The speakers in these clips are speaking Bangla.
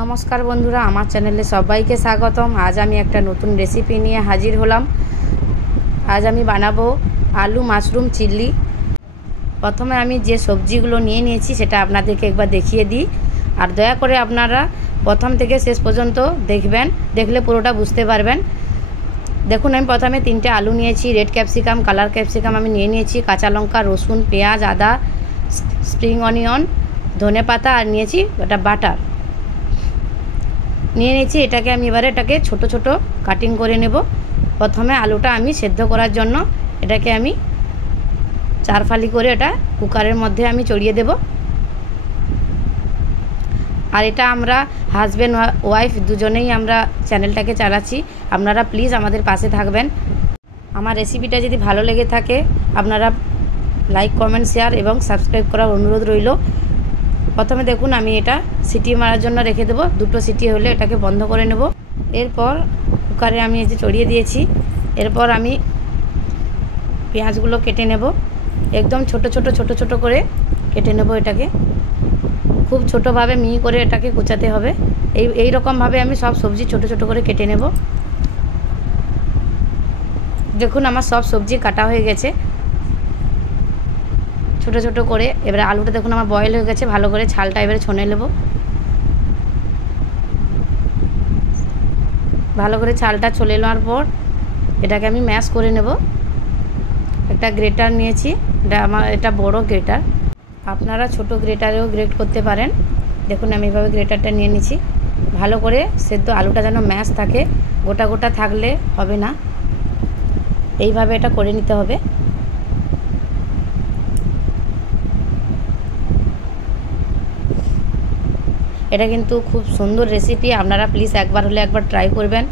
নমস্কার বন্ধুরা, আমার চ্যানেলে সবাইকে স্বাগতম। আজ আমি একটা নতুন রেসিপি নিয়ে হাজির হলাম। আজ আমি বানাবো আলু মাশরুম চিল্লি। প্রথমে আমি যে সবজিগুলো নিয়ে নিয়েছি সেটা আপনাদেরকে একবার দেখিয়ে দিই, আর দয়া করে আপনারা প্রথম থেকে শেষ পর্যন্ত দেখবেন, দেখলে পুরোটা বুঝতে পারবেন। দেখুন, আমি প্রথমে 3টে আলু নিয়েছি, রেড ক্যাপসিকাম, কালার ক্যাপসিকাম আমি নিয়ে নিয়েছি, কাঁচা লঙ্কা, রসুন, পেঁয়াজ, আদা, স্প্রিং অনিয়ন, ধনেপাতা, আর নিয়েছি একটা বাটার নিয়ে নিয়েছি। এটাকে আমি এটাকে ছোট ছোট কাটিং করে নেব। প্রথমে আলুটা আমি সেদ্ধ করার জন্য এটাকে আমি 4 ফালি করে এটা কুকারের মধ্যে আমি চড়িয়ে দেব। আর এটা আমরা হাজব্যান্ড ওয়াইফ দুজনেই আমরা চ্যানেলটাকে চালাচ্ছি। আপনারা প্লিজ আমাদের পাশে থাকবেন। আমার রেসিপিটা যদি ভালো লেগে থাকে আপনারা লাইক, কমেন্ট, শেয়ার এবং সাবস্ক্রাইব করার অনুরোধ রইল। প্রথমে দেখুন, আমি এটা সিটি মারার জন্য রেখে দেবো। 2টো সিটি হলে এটাকে বন্ধ করে নেব। এরপর কুকারে আমি এই যে চড়িয়ে দিয়েছি। এরপর আমি পেঁয়াজগুলো কেটে নেব, একদম ছোট ছোট করে কেটে নেব। এটাকে খুব ছোটোভাবে মিহি করে এটাকে কুচাতে হবে। এই রকমভাবে আমি সব সবজি ছোট ছোট করে কেটে নেব। দেখুন, আমার সব সবজি কাটা হয়ে গেছে ছোট ছোট করে। এবারে আলুটা দেখুন আমার বয়েল হয়ে গেছে, ভালো করে ছালটা এবারে ছনে নেব। ভালো করে ছালটা ছলে নেওয়ার পর এটাকে আমি ম্যাশ করে নেব। একটা গ্রেটার নিয়েছি, এটা বড় গ্রেটার, আপনারা ছোট গ্রেটারেও গ্রেট করতে পারেন। দেখুন, আমি এইভাবে গ্রেটারটা নিয়ে নিচ্ছি। ভালো করে সেদ্ধ আলুটা যেন ম্যাশ থাকে, গোটা গোটা থাকলে হবে না। এইভাবে এটা করে নিতে হবে। এটা কিন্তু খুব সুন্দর রেসিপি, আপনারা প্লিজ একবার হলে একবার ট্রাই করবেন।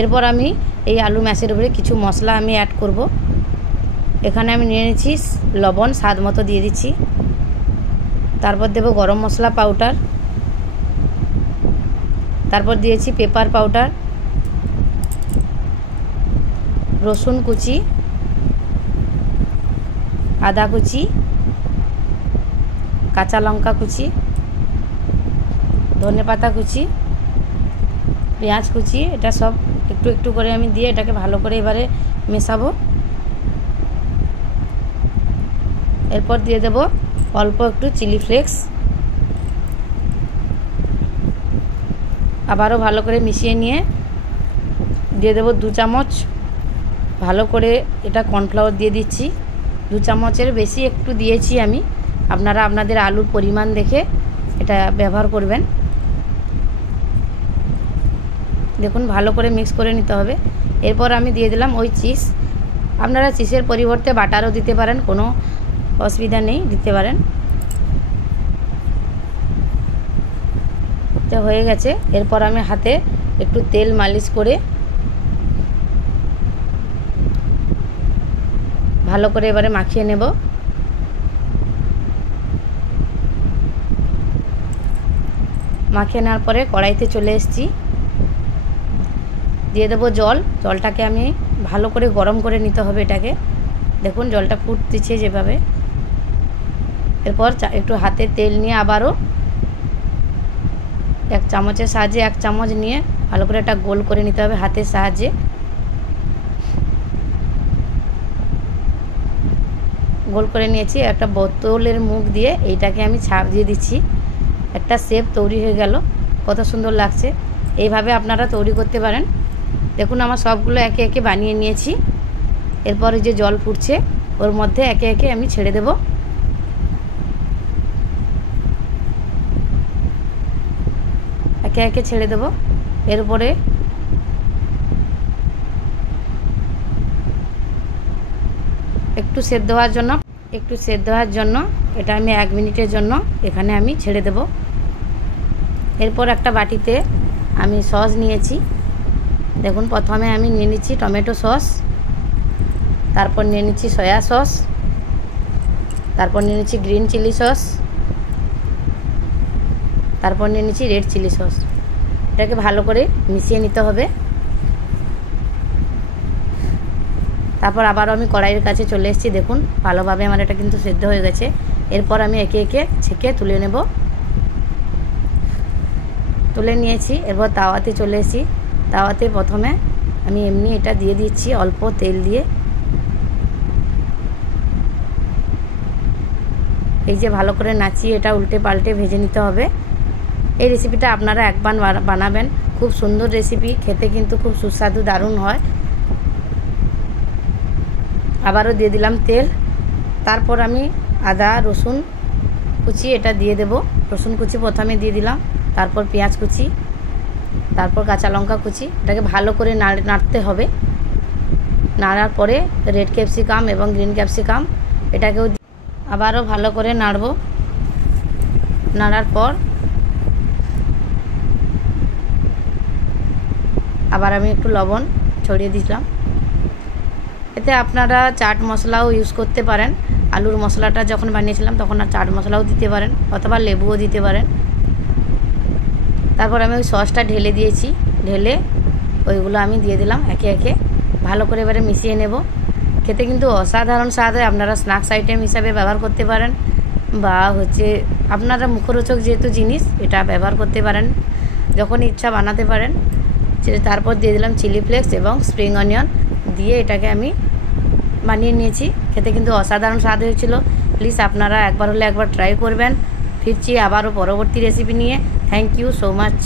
এরপর আমি এই আলু ম্যাশের উপরে কিছু মশলা আমি অ্যাড করব। এখানে আমি নিয়ে নিচ্ছি লবণ, স্বাদ মতো দিয়ে দিচ্ছি। তারপর দেব গরম মশলা পাউডার, তারপর দিয়েছি পেপার পাউডার, রসুন কুচি, আদা কুচি, কাঁচা লঙ্কা কুচি, ধনেপাতা কুচি, পেঁয়াজ কুচি। এটা সব একটু একটু করে আমি দিয়ে এটাকে ভালো করে এবারে মেশাবো। এরপর দিয়ে দেব অল্প একটু চিলি ফ্লেক্স। আবারও ভালো করে মিশিয়ে নিয়ে দিয়ে দেব 2 চামচ ভালো করে এটা কর্নফ্লাওয়ার দিয়ে দিচ্ছি। 2 চামচের বেশি একটু দিয়েছি আমি, আপনারা আপনাদের আলুর পরিমাণ দেখে এটা ব্যবহার করবেন। দেখুন, ভালো করে মিক্স করে নিতে হবে। এরপর আমি দিয়ে দিলাম ওই চিজ। আপনারা চিজের পরিবর্তে বাটারও দিতে পারেন, কোনো অসুবিধা নেই, দিতে পারেন। তো হয়ে গেছে। এরপর আমি হাতে একটু তেল মালিশ করে ভালো করে এবারে মাখিয়ে নেব। মাখিয়ে নেওয়ার পরে কড়াইতে চলে এসেছি। দিয়ে দেবো জলটাকে আমি ভালো করে গরম করে নিতে হবে এটাকে। দেখুন জলটা ফুটতেছে যেভাবে। এরপর একটু হাতে তেল নিয়ে আবারও 1 চামচের সাহায্যে 1 চামচ নিয়ে ভালো করে এটা গোল করে নিতে হবে হাতের সাহায্যে। গোল করে নিয়েছি। একটা বোতলের মুখ দিয়ে এইটাকে আমি ছাপ দিয়ে দিচ্ছি। একটা শেপ তৈরি হয়ে গেল, কত সুন্দর লাগছে। এইভাবে আপনারা তৈরি করতে পারেন। দেখুন, আমার সবগুলো একে একে বানিয়ে নিয়েছি। এরপর যে জল ফুটছে ওর মধ্যে একে একে আমি ছেড়ে দেব। একে একে ছেড়ে দেব। এরপরে একটু সেদ্ধ হওয়ার জন্য এটা আমি 1 মিনিটের জন্য এখানে আমি ছেড়ে দেব। এরপর একটা বাটিতে আমি সস নিয়েছি। দেখুন, প্রথমে আমি নিয়ে নিচ্ছি টমেটো সস, তারপর নিয়ে নিচ্ছি সয়া সস, তারপর নিয়ে নিচ্ছি গ্রিন চিলি সস, তারপর নিয়ে নিচ্ছি রেড চিলি সস। এটাকে ভালো করে মিশিয়ে নিতে হবে। তারপর আবারও আমি কড়াইয়ের কাছে চলে এসেছি। দেখুন, ভালোভাবে আমার এটা কিন্তু সেদ্ধ হয়ে গেছে। এরপর আমি একে একে ছেঁকে তুলে নেব। তুলে নিয়েছি। এরপর তাওয়াতে চলে এসেছি। তাওয়াতে প্রথমে আমি এমনি এটা দিয়ে দিচ্ছি অল্প তেল দিয়ে। এই যে ভালো করে নাচিয়ে এটা উল্টে পাল্টে ভেজে নিতে হবে। এই রেসিপিটা আপনারা একবার বানাবেন, খুব সুন্দর রেসিপি, খেতে কিন্তু খুব সুস্বাদু দারুণ হয়। আবারও দিয়ে দিলাম তেল। তারপর আমি আদা রসুন কুচি এটা দিয়ে দেব। রসুন কুচি প্রথমে দিয়ে দিলাম, তারপর পেঁয়াজ কুচি, তারপর কাঁচা লঙ্কা কুচি। এটাকে ভালো করে নাড়তে হবে। নাড়ার পরে রেড ক্যাপসিকাম এবং গ্রিন ক্যাপসিকাম এটাকেও আবারও ভালো করে নাড়ব। নাড়ার পর আবার আমি একটু লবণ ছড়িয়ে দিলাম। এতে আপনারা চাট মশলাও ইউজ করতে পারেন। আলুর মশলাটা যখন বানিয়েছিলাম তখন আর চাট মশলাও দিতে পারেন, অথবা লেবুও দিতে পারেন। তারপর আমি ওই সসটা ঢেলে দিয়েছি। ঢেলে ওইগুলো আমি দিয়ে দিলাম একে একে। ভালো করে এবারে মিশিয়ে নেব। খেতে কিন্তু অসাধারণ স্বাদ হয়। আপনারা স্ন্যাক্স আইটেম হিসাবে ব্যবহার করতে পারেন, বা আপনারা মুখরোচক যেহেতু জিনিস, এটা ব্যবহার করতে পারেন, যখন ইচ্ছা বানাতে পারেন। তারপর দিয়ে দিলাম চিলি ফ্লেক্স এবং স্প্রিং অনিয়ন দিয়ে এটাকে আমি বানিয়ে নিয়েছি। খেতে কিন্তু অসাধারণ স্বাদ হয়েছিল। প্লিজ আপনারা একবার হলে একবার ট্রাই করবেন। ফিরছি আবারও পরবর্তী রেসিপি নিয়ে। Thank you so much.